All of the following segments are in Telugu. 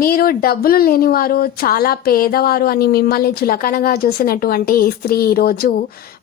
మీరు డబ్బులు లేనివారు చాలా పేదవారు అని మిమ్మల్ని చులకనగా చూసినటువంటి ఈ స్త్రీ ఈరోజు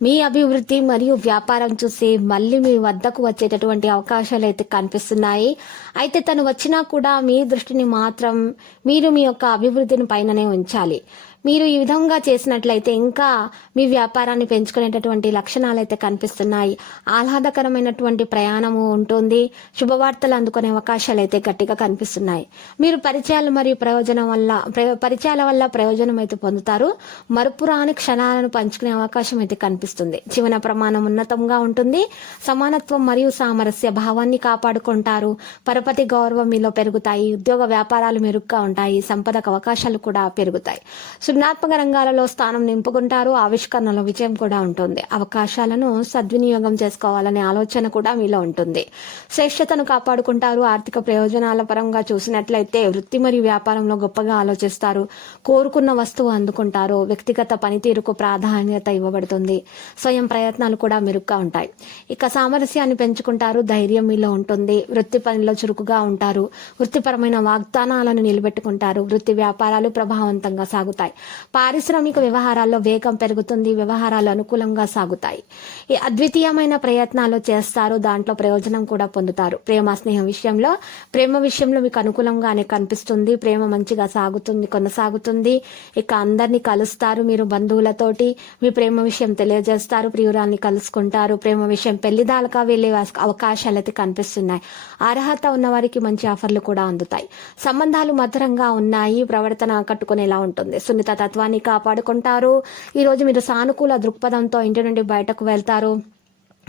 మీ అభివృద్ధి మరియు వ్యాపారం చూసి మళ్ళీ మీ వద్దకు వచ్చేటటువంటి అవకాశాలు అయితే కనిపిస్తున్నాయి. అయితే తను వచ్చినా కూడా మీ దృష్టిని మాత్రం మీరు మీ యొక్క అభివృద్ధిని పైననే ఉంచాలి. మీరు ఈ విధంగా చేసినట్లయితే ఇంకా మీ వ్యాపారాన్ని పెంచుకునేటటువంటి లక్షణాలు అయితే కనిపిస్తున్నాయి. ఆహ్లాదకరమైనటువంటి ప్రయాణము ఉంటుంది. శుభవార్తలు అందుకునే అవకాశాలు అయితే గట్టిగా కనిపిస్తున్నాయి. మీరు పరిచయాలు మరియు ప్రయోజనం వల్ల ప్రయో- పరిచయాల వల్ల ప్రయోజనం అయితే పొందుతారు. మరుపురాని క్షణాలను పంచుకునే అవకాశం అయితే కనిపిస్తుంది. జీవన ప్రమాణం ఉన్నతంగా ఉంటుంది. సమానత్వం మరియు సామరస్య భావాన్ని కాపాడుకుంటారు. పరపతి గౌరవం మీలో పెరుగుతాయి. ఉద్యోగ వ్యాపారాలు మెరుగ్గా ఉంటాయి. సంపదకు అవకాశాలు కూడా పెరుగుతాయి. సృజనాత్మక రంగాలలో స్థానం నింపుకుంటారు. ఆవిష్కరణలో విజయం కూడా ఉంటుంది. అవకాశాలను సద్వినియోగం చేసుకోవాలనే ఆలోచన కూడా మీలో ఉంటుంది. శ్రేష్టతను కాపాడుకుంటారు. ఆర్థిక ప్రయోజనాల పరంగా చూసినట్లయితే వృత్తి మరియు వ్యాపారంలో గొప్పగా ఆలోచిస్తారు. కోరుకున్న వస్తువు అందుకుంటారు. వ్యక్తిగత పనితీరుకు ప్రాధాన్యత ఇవ్వబడుతుంది. స్వయం ప్రయత్నాలు కూడా మెరుగ్గా ఉంటాయి. ఇక సామరస్యాన్ని పెంచుకుంటారు. ధైర్యం మీలో ఉంటుంది. వృత్తి పనిలో చురుకుగా ఉంటారు. వృత్తిపరమైన వాగ్దానాలను నిలబెట్టుకుంటారు. వృత్తి వ్యాపారాలు ప్రభావవంతంగా సాగుతాయి. పారిశ్రామిక వ్యవహారాల్లో వేగం పెరుగుతుంది వ్యవహారాలు అనుకూలంగా సాగుతాయి. ఈ అద్వితీయమైన ప్రయత్నాలు చేస్తారు దాంట్లో ప్రయోజనం కూడా పొందుతారు. ప్రేమ స్నేహం విషయంలో ప్రేమ విషయంలో మీకు అనుకూలంగానే కనిపిస్తుంది ప్రేమ మంచిగా సాగుతుంది కొనసాగుతుంది. ఇక అందరినీ కలుస్తారు మీరు బంధువులతోటి మీ ప్రేమ విషయం తెలియజేస్తారు ప్రియురాల్ని కలుసుకుంటారు. ప్రేమ విషయం పెళ్ళి దాకా వెళ్ళే అవకాశాలు అయితే కనిపిస్తున్నాయి. అర్హత ఉన్న వారికి మంచి ఆఫర్లు కూడా అందుతాయి. సంబంధాలు మధురంగా ఉన్నాయి ప్రవర్తన ఆకట్టుకునేలా ఉంటుంది. సున్నిత తత్వాన్ని కాపాడుకుంటారు. ఈరోజు మీరు సానుకూల దృక్పథంతో ఇంటి నుండి బయటకు వెళ్తారు.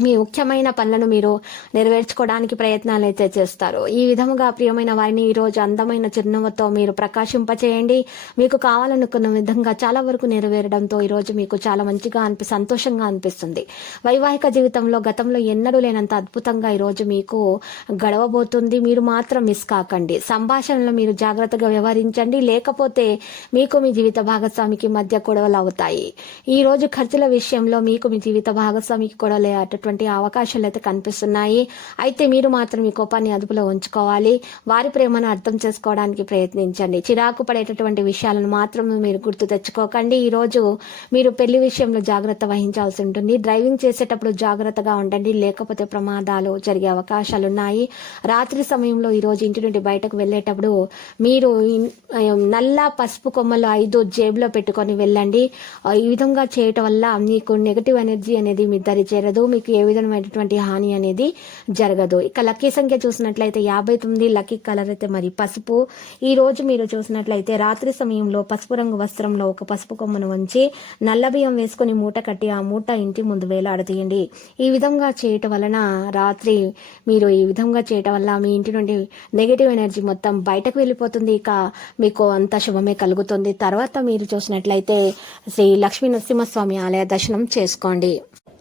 మీ ముఖ్యమైన పనులను మీరు నెరవేర్చుకోవడానికి ప్రయత్నాలు అయితే చేస్తారు. ఈ విధముగా ప్రియమైన వారిని ఈ రోజు అందమైన చిరునవ్వుతో మీరు ప్రకాశింపచేయండి. మీకు కావాలనుకున్న విధంగా చాలా వరకు నెరవేరడంతో ఈరోజు మీకు చాలా మంచిగా అనిపి సంతోషంగా అనిపిస్తుంది. వైవాహిక జీవితంలో గతంలో ఎన్నడూ లేనంత అద్భుతంగా ఈరోజు మీకు గడవబోతుంది. మీరు మాత్రం మిస్ కాకండి. సంభాషణలో మీరు జాగ్రత్తగా వ్యవహరించండి. లేకపోతే మీకు మీ జీవిత భాగస్వామికి మధ్య గొడవలు అవుతాయి. ఈ రోజు ఖర్చుల విషయంలో మీకు మీ జీవిత భాగస్వామికి గొడవలు ఉండేటువంటి అవకాశాలు అయితే కనిపిస్తున్నాయి. అయితే మీరు మాత్రం మీ కోపాన్ని అదుపులో ఉంచుకోవాలి. వారి ప్రేమను అర్థం చేసుకోవడానికి ప్రయత్నించండి. చిరాకు పడేటటువంటి విషయాలను మాత్రం మీరు గుర్తు తెచ్చుకోకండి. ఈరోజు మీరు పెళ్ళి విషయంలో జాగ్రత్త వహించాల్సి ఉంటుంది. డ్రైవింగ్ చేసేటప్పుడు జాగ్రత్తగా ఉండండి. లేకపోతే ప్రమాదాలు జరిగే అవకాశాలు ఉన్నాయి. రాత్రి సమయంలో ఈరోజు ఇంటి నుండి బయటకు వెళ్ళేటప్పుడు మీరు నల్ల పసుపు కొమ్మలు ఐదు జేబులో పెట్టుకొని వెళ్ళండి. ఈ విధంగా చేయటం వల్ల మీకు నెగటివ్ ఎనర్జీ అనేది మీ దరి చేరదు. మీకు ఏ విధమైనటువంటి హాని అనేది జరగదు. ఇక లక్కీ సంఖ్య చూసినట్లయితే యాభై తొమ్మిది లక్కీ కలర్ అయితే మరి పసుపు. ఈ రోజు మీరు చూసినట్లయితే రాత్రి సమయంలో పసుపు రంగు వస్త్రంలో ఒక పసుపు కొమ్మను ఉంచి నల్ల బియ్యం వేసుకొని మూట కట్టి ఆ మూట ఇంటి ముందు వేలాడదీయండి ఈ విధంగా చేయటం వలన రాత్రి మీరు ఈ విధంగా చేయటం వల్ల మీ ఇంటి నుండి నెగిటివ్ ఎనర్జీ మొత్తం బయటకు వెళ్ళిపోతుంది. ఇక మీకు అంత శుభమే కలుగుతుంది. తర్వాత మీరు చూసినట్లయితే శ్రీ లక్ష్మీ నరసింహస్వామి ఆలయ దర్శనం చేసుకోండి.